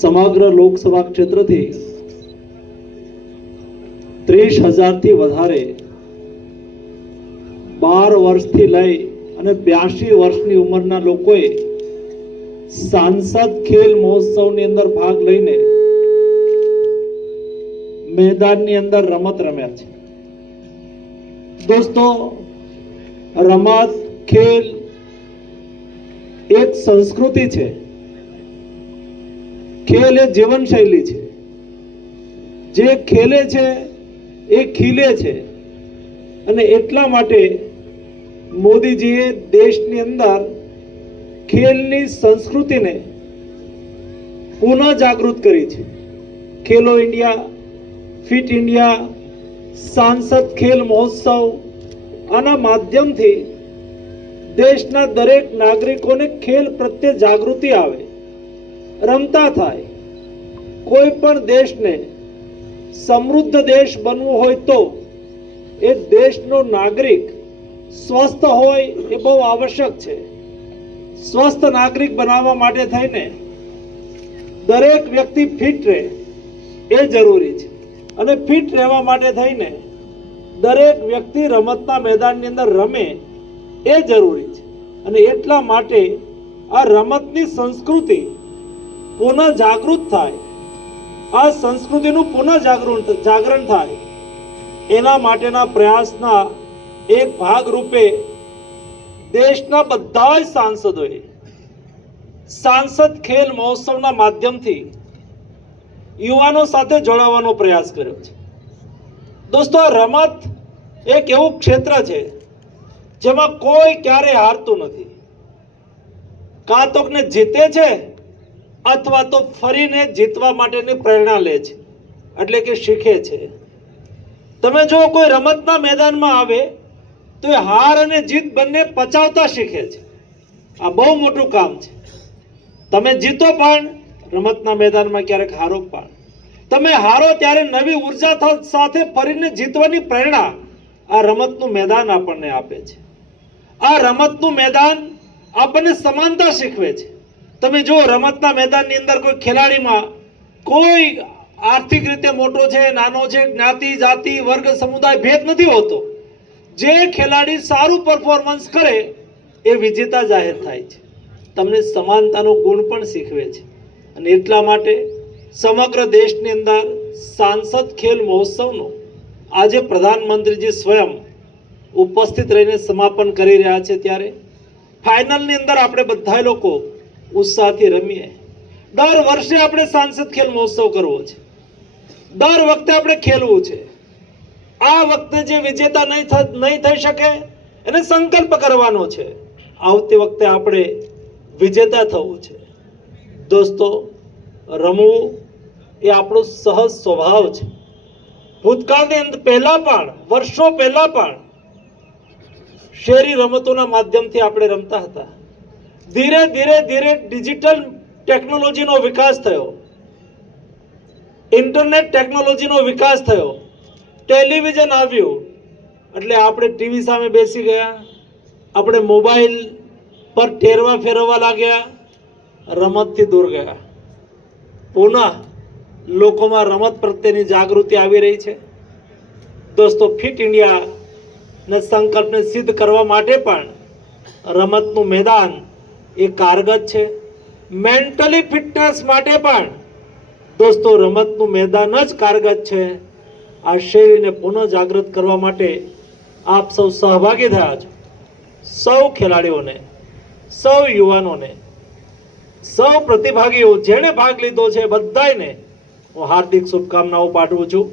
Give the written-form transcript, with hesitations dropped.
સમગ્ર લોકસભા ક્ષેત્રથી 30,000 થી વધારે 12 વર્ષથી લઈ અને 82 વર્ષની ઉંમરના લોકોએ સાંસદ ખેલ મહોત્સવની અંદર ભાગ લઈને મેદાનની અંદર રમત રમ્યા છે। દોસ્તો, રમત ખેલ એક સંસ્કૃતિ છે, ખેલ એ જીવનશૈલી છે। જે ખેલે છે એ ખીલે છે અને એટલા માટે મોદીજીએ દેશની અંદર ખેલની સંસ્કૃતિને પુનઃ જાગૃત કરી છે। ખેલો ઇન્ડિયા, ફિટ ઇન્ડિયા, સાંસદ ખેલ મહોત્સવ આના માધ્યમથી દેશના દરેક નાગરિકોને ખેલ પ્રત્યે જાગૃતિ આવે, રમતા થાય। કોઈ પણ દેશને સમૃદ્ધ દેશ બનવું હોય તો એ દેશનો નાગરિક સ્વસ્થ હોય એ બહુ આવશ્યક છે। સ્વસ્થ નાગરિક બનાવવા માટે થઈને દરેક વ્યક્તિ ફિટ રહે એ જરૂરી છે અને ફિટ રહેવા માટે થઈને દરેક વ્યક્તિ રમતના મેદાનની અંદર રમે એ જરૂરી છે અને એટલા માટે આ રમતની સંસ્કૃતિ પુનઃ જાગૃત થાય, આ સંસ્કૃતિનું પુનઃ જાગરણ થાય એના માટેના પ્રયાસના એક ભાગ રૂપે દેશના બધા જ સાંસદોએ સાંસદ ખેલ મહોત્સવના માધ્યમથી યુવાનો સાથે જોડાવાનો પ્રયાસ કર્યો છે। દોસ્તો, રમત એક એવું ક્ષેત્ર છે જેમાં કોઈ ક્યારે હારતું નથી। કાં તો જીતે છે અથવા તો ફરીને જીતવા માટેની પ્રેરણા લે છે, એટલે કે શીખે છે। તમે જો કોઈ રમતના મેદાનમાં આવે તો એ હાર અને જીત બંને પચાવતા શીખે છે। આ બહુ મોટું કામ છે। તમે જીતો પણ રમતના મેદાનમાં, ક્યારેક હારો પણ। તમે હારો ત્યારે નવી ઉર્જા સાથે ફરીને જીતવાની પ્રેરણા આ રમતનું મેદાન આપણને આપે છે। આ રમતનું મેદાન આપણને સમાનતા શીખવે છે। તમે જો રમતના મેદાનની અંદર કોઈ ખેલાડીમાં કોઈ આર્થિક રીતે મોટો છે, નાનો છે, જ્ઞાતિ, જાતિ, વર્ગ, સમુદાય ભેદ નથી હોતો। જે ખેલાડી સારું પરફોર્મન્સ કરે એ વિજેતા જાહેર થાય છે। તમને સમાનતાનો ગુણ પણ શીખવે છે અને એટલા માટે સમગ્ર દેશની અંદર સાંસદ ખેલ મહોત્સવનો આજે પ્રધાનમંત્રીજી સ્વયં ઉપસ્થિત રહીને સમાપન કરી રહ્યા છે। ત્યારે ફાઇનલની અંદર આપણે બધા લોકો ઉત્સાહથી રમીએ। દર વર્ષે આપણે સાંસદ ખેલ મહોત્સવ કરવો છે, દર વખતે આપણે ખેલવું છે। આ વખતે જે વિજેતા નહીં થઈ શકે એને સંકલ્પ કરવાનો છે, આવતી વખતે આપણે વિજેતા થવું છે। દોસ્તો, રમવું એ આપણો સહજ સ્વભાવ છે। ભૂતકાળની અંદર પહેલા પણ, વર્ષો પહેલા પણ શહેરી રમતોના માધ્યમથી આપણે રમતા હતા। ધીરે ધીરે ધીરે ડિજિટલ ટેકનોલોજીનો વિકાસ થયો, ઇન્ટરનેટ ટેકનોલોજીનો વિકાસ થયો, ટેલિવિઝન આવ્યું એટલે આપણે ટીવી સામે બેસી ગયા, આપણે મોબાઈલ પર ટેરવા ફેરવવા લાગ્યા, રમતથી દૂર ગયા। પુનઃ લોકોમાં રમત પ્રત્યેની જાગૃતિ આવી રહી છે। દોસ્તો, ફિટ ઇન્ડિયાના સંકલ્પને સિદ્ધ કરવા માટે પણ રમતનું મેદાન એ કારગર છે। મેન્ટલી ફિટનેસ માટે પણ દોસ્તો રમતનું મેદાન જ કારગર છે। આ શૈલીને પુનઃ જાગૃત કરવા માટે આપ સૌ સહભાગી થયા છો। સૌ ખેલાડીઓને, સૌ યુવાનોને, સૌ પ્રતિભાગીઓ જેણે ભાગ લીધો છે બધાને હું હાર્દિક શુભકામનાઓ પાઠવું છું।